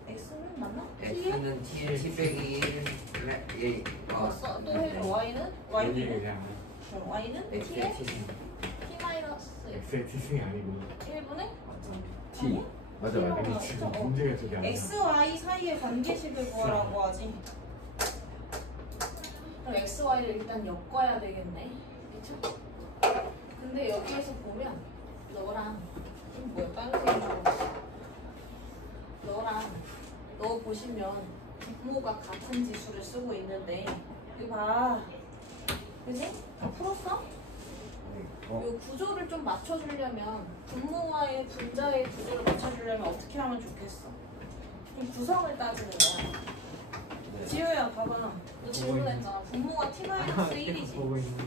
x는 맞나? t에? x는 t 빼기 1 맞어. 또 해줘. y는? y는? 그냥 y는 t에 x의 t. t 마이너스 X의 T승이 아니고 1분의 T. 맞아 맞아. 지금 문제가 저기 아니야. x, y 사이의 관계식을 구하라고 하지. 그럼 x, y를 일단 엮어야 되겠네. 그쵸? 근데 여기에서 보면 너랑 뭐야 빨간색인 줄 알았어. 너랑 너 보시면 분모가 같은 지수를 쓰고 있는데 이거 봐. 그지? 다 풀었어? 이 구조를 좀 맞춰주려면 분모와의 분자의 구조를 맞춰주려면 어떻게 하면 좋겠어? 좀 구성을 따지는 거야. 지효야 봐봐. 너 질문했잖아. 분모가 t-1이지. 보고 있는데.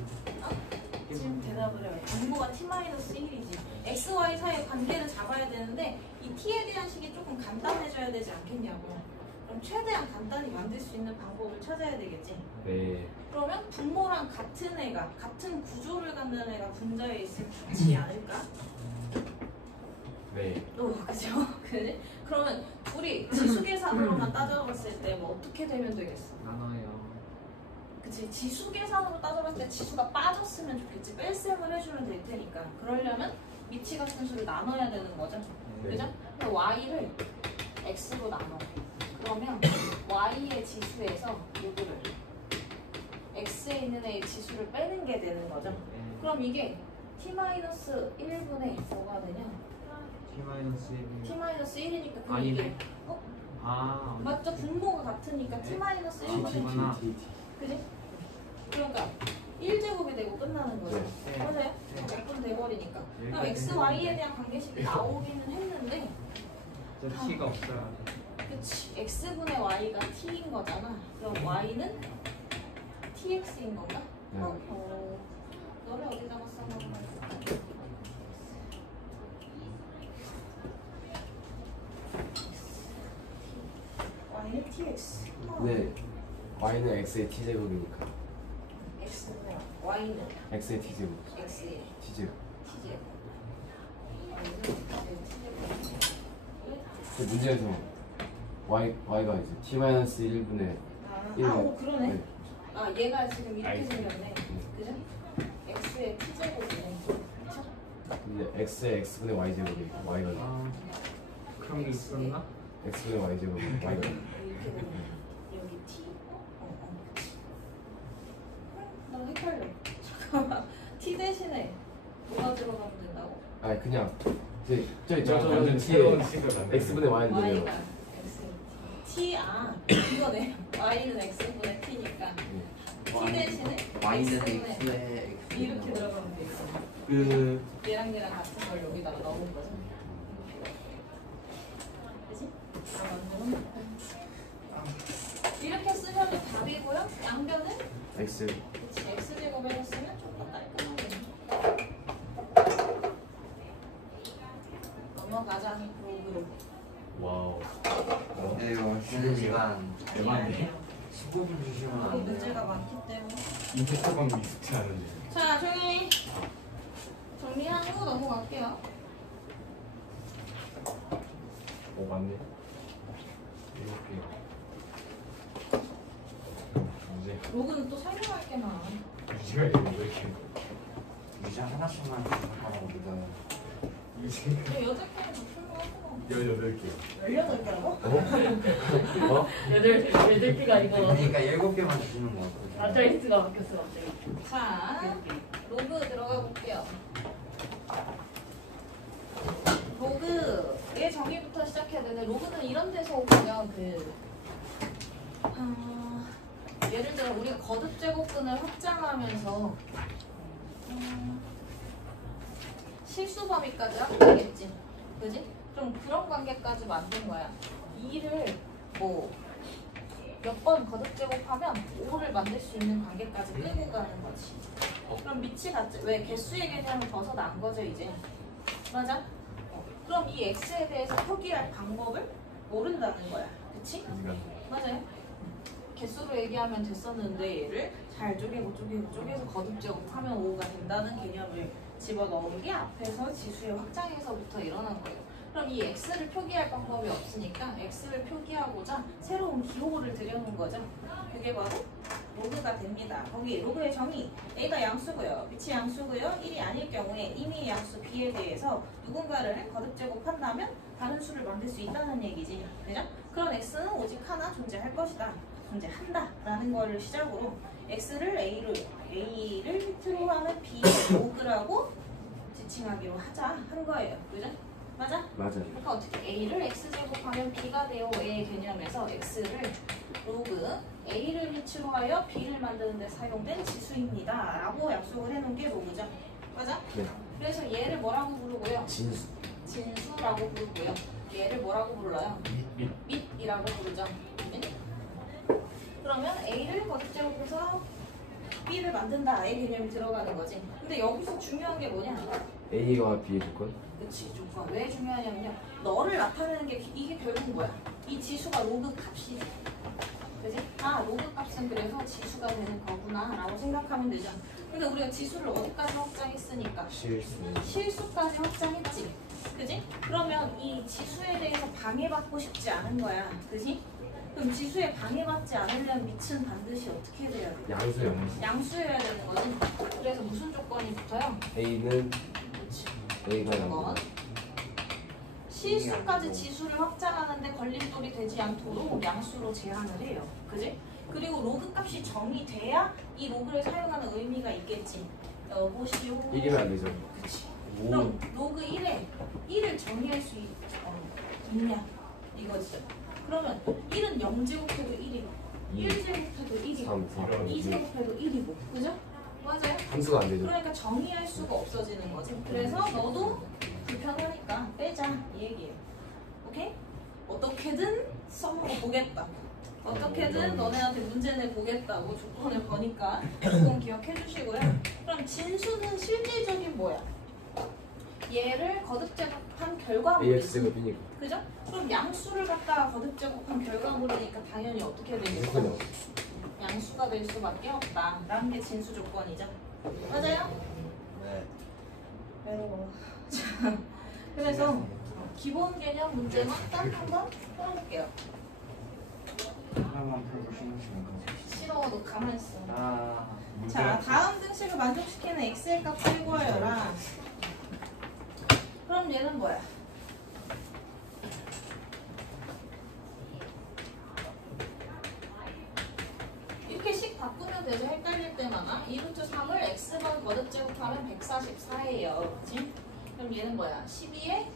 지금 대답을 해요. 분모가 t-1이지. x, y 사이의 관계를 잡아야 되는데 이 t에 대한 식이 조금 간단해져야 되지 않겠냐고. 그럼 최대한 간단히 만들 수 있는 방법을 찾아야 되겠지. 네. 그러면 분모랑 같은 애가 같은 구조를 갖는 애가 분자에 있으면 좋지 않을까? 네. 그죠? 그지? 그러면 우리 지수 계산으로만 따져봤을 때 뭐 어떻게 되면 되겠어? 나눠요. 그치? 지수 계산으로 따져봤을 때 지수가 빠졌으면 좋겠지. 뺄셈을 해주면 될 테니까. 그러려면 미치 같은 수를 나눠야 되는 거죠. 네. 그죠? 그럼 y를 x로 나눠. 그러면 y의 지수에서 누구를? x에 있는 애의 지수를 빼는 게 되는 거죠. 네. 그럼 이게 t-1분의 뭐가 되냐? T-1. t-1이니까 그럼 아니네. 이게 아. 맞죠? 분모가 같으니까 t-1분의 T구나. 그지? 그러니까 1제곱이 되고 끝나는 거죠. 네. 맞아요? 몇 분 돼버리니까. 그럼 x, y에 대한 관계식이 나오기는 했는데 저 T가 없어요. 그치. x분의 y가 t인 거잖아. 그럼 y는 tx인 건가? 네. 너를 어디다가 써먹은 거야? y는 tx. 네. y는 x의 t제곱이니까. x는 y는 x의 t제곱. x의 t제곱. t제곱. y는 t제곱. 문제에서 y가 이제 t-1분의 1. 그러네. 네. 아, 얘가 지금 이렇게 아이고. 생겼네. 그죠? x의 t제곱이네. 그쵸? 근데 x의 x분의 y제곱이 y가 아 그런 게 있었나? x분의 y제곱이 y가 이렇게 되네. 여기 t? 그치. 나 헷갈려. 잠깐만. t 대신에 뭐가 들어가면 된다고? 아니 그냥 저기 완전 t에 새로운 식을 만드는 x분의 y는 되네요. y가 x t 이거네. y는 x분의 t니까 t 대신에 Y는 x분의 X에 X 이렇게 들어가면 되겠어. 얘랑 얘랑 같은 걸 여기다가 넣은 거죠. 그지? 이렇게 쓰면 답이고요. 양변은 x 그치, x제곱에서 쓰면 좀 더 깔끔하게. 넘어가자. 로그로. 와우. 네, 이거 쉬는 시간 대박이네. 15분 주시면 안 돼요? 문제가 많기 때문에. 인테터 방금 익숙치 않은데. 자, 조용히 정리하고 넘어갈게요. 맞네. 7개. 문제. 로그는 또 설명할 게 많아. 이제가 왜 이렇게. 이제 하나씩만 하라고 믿어요. 이제 여덟 개는 더 풀고 18개. 18개라고? 어? 여덟 개가 이거 그러니까 7개만 주시는 거 같아요. 아자이스가 바뀌었어 갑자기. 자, 로그 들어가 볼게요. 로그의 정의부터 시작해야 되는데 로그는 이런 데서 오면 예를 들어 우리가 거듭 제곱근을 확장하면서 실수 범위까지 하면 되겠지, 그지? 그럼 그런 관계까지 만든 거야. 2를 뭐 몇 번 거듭 제곱하면 5를 만들 수 있는 관계까지 끌고 가는 거지. 그럼 밑이 같지? 왜 개수의 개념을 벗어난 거죠 이제? 맞아? 그럼 이 x에 대해서 표기할 방법을 모른다는 거야, 그치? 맞아요? 개수로 얘기하면 됐었는데 얘를 잘 쪼개서 거듭 제곱하면 5가 된다는 개념을 집어넣은 게 앞에서 지수의 확장에서부터 일어난 거예요. 그럼 이 x를 표기할 방법이 없으니까 x를 표기하고자 새로운 기호를 들여놓은 거죠. 그게 바로 로그가 됩니다. 거기 로그의 정의 a가 양수고요, b이 양수고요, 1이 아닐 경우에 임의의 양수 b에 대해서 누군가를 거듭 제곱한다면 다른 수를 만들 수 있다는 얘기지. 그죠? 그런 x는 오직 하나 존재할 것이다, 존재한다 라는 거를 시작으로 x를 a를 밑으로 하는 b의 로그라고 지칭하기로 하자 한 거예요. 그죠? 맞아? 맞아. 그러니까 어떻게 a를 x제곱하면 b가 되어의 개념에서 x를 로그 a를 밑으로 하여 b를 만드는 데 사용된 지수입니다 라고 약속을 해놓은 게 로그죠. 맞아? 네. 그래서 얘를 뭐라고 부르고요? 진수. 진수라고 부르고요. 얘를 뭐라고 불러요? 밑이라고 부르죠. 그러면 a를 거듭제곱해서 b를 만든다의 개념이 들어가는 거지. 근데 여기서 중요한 게 뭐냐? a와 b의 조건. 그치, 조건. 왜 중요하냐면요, 너를 나타내는 게 이게 결국 뭐야? 이 지수가 로그 값이지. 그지? 아, 로그 값은 그래서 지수가 되는 거구나 라고 생각하면 되죠. 근데 우리가 지수를 어디까지 확장했으니까? 실수까지 확장했지. 그지? 그러면 이 지수에 대해서 방해받고 싶지 않은 거야. 그지? 그럼 지수에 방해받지 않으려면 밑은 반드시 어떻게 돼야 돼? 양수. 양수여야 되는 거지. 그래서 무슨 조건이 붙어요? a는 그치. a가 조건. 양수. 실수까지 지수를 확장하는데 걸림돌이 되지 않도록 양수로 제한을 해요. 그지? 그리고 로그 값이 정의돼야 이 로그를 사용하는 의미가 있겠지. 여보시오. 이기면 안 되죠. 그치. 그럼 로그 1을 정의할 수 있냐? 이거지. 그러면 1은 0제곱해도 1이고 1제곱해도 1이고 3, 2제곱해도 1이고 그죠? 맞아요? 함수가 안 되죠. 그러니까 정의할 수가 없어지는 거지. 그래서 너도 불편하니까 빼자 이 얘기예요. 오케이? 어떻게든 써먹어 보겠다. 어떻게든 너네한테 문제 내 보겠다고 조건을 거니까 조건 기억해 주시고요. 그럼 진수는 실질적인 뭐야? 얘를 거듭 제곱한 결과물이지. AX가 B니까. 그죠? 그럼 양수를 갖다가 거듭 제곱한 결과물이니까 당연히 어떻게 되겠어? 무조건 양수가 될 수밖에 없다. 라는 게 진수 조건이죠. 맞아요? 네. 외로워. 자, 그래서 기본 개념 문제만 딱 한번 풀어볼게요. 하나만 풀어주시면 싫어, 너 가만히 있어. 아, 자, 다음 등식을 만족시키는 x의 값을 구하여라. 그럼 얘는 뭐야? 이렇게 식 바꾸면 되죠. 헷갈릴 때마다 2루트 3을 x번 거듭 제곱하면 144예요. 그치? 그럼 얘는 뭐야? 12에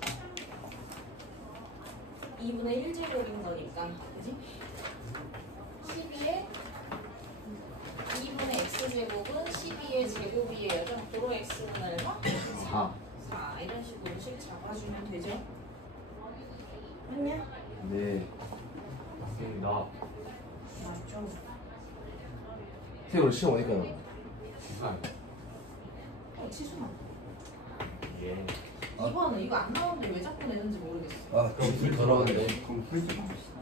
2분의 1제곱인 거니까. 그치? 12에 2분의 x제곱은 12의 제곱이에요. 그럼 도로 x는 얼마? 4. 4. 이런 식으로 식 잡아주면 되죠. 맞냐? 네. 맞습니다. 맞죠. 세월 시험 어디까 나? 시간. 치수만. 예. 2번은 이거 안 나오는데 왜 자꾸 내는지 모르겠어. 아 그럼 불 더러운데. 그럼 풀지 맙시다.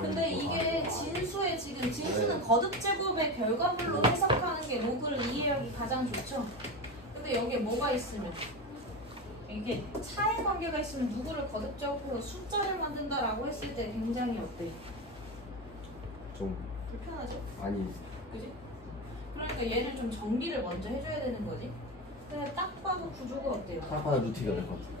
근데 이게 진수의 지금 진수는 거듭 제곱의 결과물로 해석하는 게 로그를 이해하기 가장 좋죠. 근데 여기에 뭐가 있으면 이게 차의 관계가 있으면 누구를 거듭 제곱해서 숫자를 만든다라고 했을 때 굉장히 어때? 좀 불편하죠? 아니 그지? 그러니까 얘를 좀 정리를 먼저 해줘야 되는 거지. 근데 딱 봐도 구조가 어때요? 하나 루티가 될 것 같아.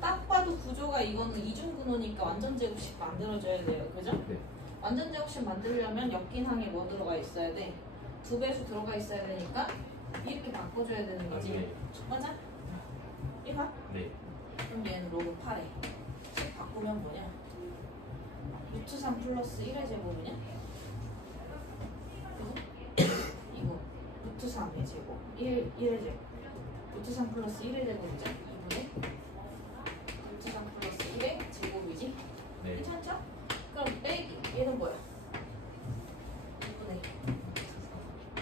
딱 봐도 구조가 이거는 이중분호니까 완전 제곱식 만들어줘야 돼요. 그죠? 네. 완전 제곱식 만들려면 역긴항에 뭐 들어가 있어야 돼? 2배수 들어가 있어야 되니까 이렇게 바꿔줘야 되는 거지. 네. 맞아? 이봐. 네. 그럼 얘는 로그 8에 식 바꾸면 뭐냐? 루트 3 플러스 1의 제곱이냐? 그죠? 이거 루트 3의 제곱 1의 제곱 루트 3 플러스 1의 제곱이죠? 2분의 루트 3 플러스 1의 제곱이지? 네. 괜찮죠? 그럼 빼기 얘는 뭐야? 2분의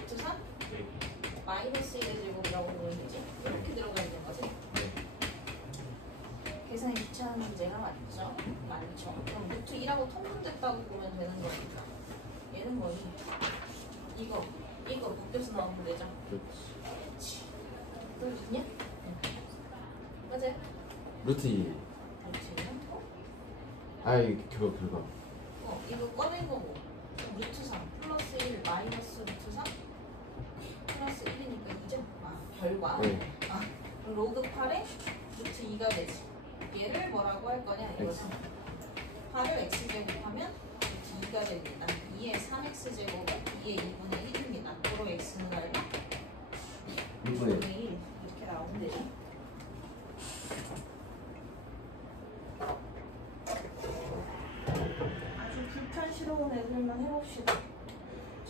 루트 3 네. 마이너스 1의 제곱이라고 보면 되지? 이렇게 들어가 있는 거지? 계산이 귀찮은 문제가 많죠? 많죠. 그럼 루트 2라고 통분됐다고 보면 되는 거니까 얘는 뭐니? 이거 바뀌어서 나오면 되죠? 그렇지. 또 있냐? 맞아요? 루트 2. 루트는? 아이 결과. 이거 꺼낸 거고 루트 3 플러스 1 마이너스 루트 3 플러스 1이니까 2죠? 아 결과 네. 아 그럼 로그 8에 루트 2가 되지 얘를 뭐라고 할 거냐 이거죠 8을 x제곱하면 루트 2가 됩니다 2의 3x제곱은 2의 2분의 1입니다 도로 x는 얼마? 6분의 2분의 1 이렇게 나오면 되죠 아주 불편스러운 애들만 해봅시다.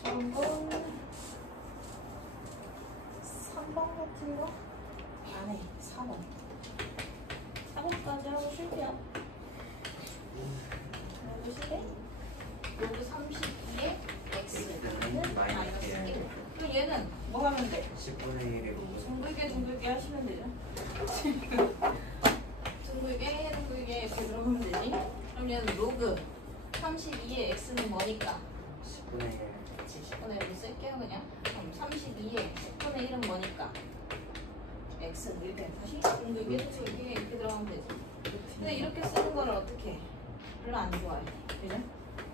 저런 건 3번 같은 거? 안 해. 4번. 4번까지 하고 쉴게요. 해보시게. 로그 32에 x는 마이너스 1. 그럼 얘는 뭐 하면 돼? 10분의 1이 둥글게 하시면 되죠. 둥글게 이렇게 들어가면 되지. 그럼 얘는 로그 32의 x는 뭐니까? 10분의 1. 그치, 10분의 1로 쓸게요 그냥. 그럼 32의 10분의 1은 뭐니까? x는 이렇게 다시 둥글게 이렇게 들어가면 되지. 근데 이렇게 쓰는 거를 어떻게 해? 별로 안 좋아해. 그죠?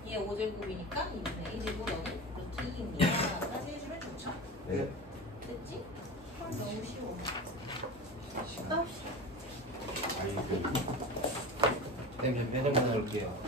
얘 5제곱이니까 2분의 1이고 너는 루트 2입니다. 따지 해주면 좋죠? 네. 됐지? 그럼 너무 쉬워. 또 합시다. 아이고. 네, 몇 명만 올게요.